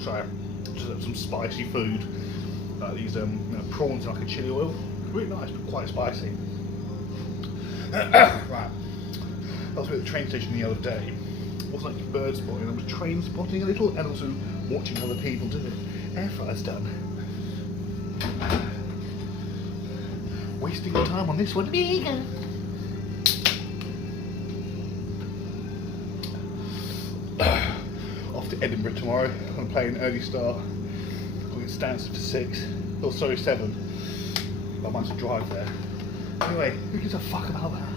Sorry, just some spicy food. Like these prawns in like a chili oil. Really nice, but quite spicy. Right. I was at the train station the other day. It wasn't like bird spotting, I was train spotting a little and also watching other people do it. Air fryer's done. Wasting your time on this one. There you go. Off to Edinburgh tomorrow. I'm going to play an early start. I'll get Stansted for 6. Oh, sorry, 7. I might as well drive there. Anyway, who gives a fuck about that?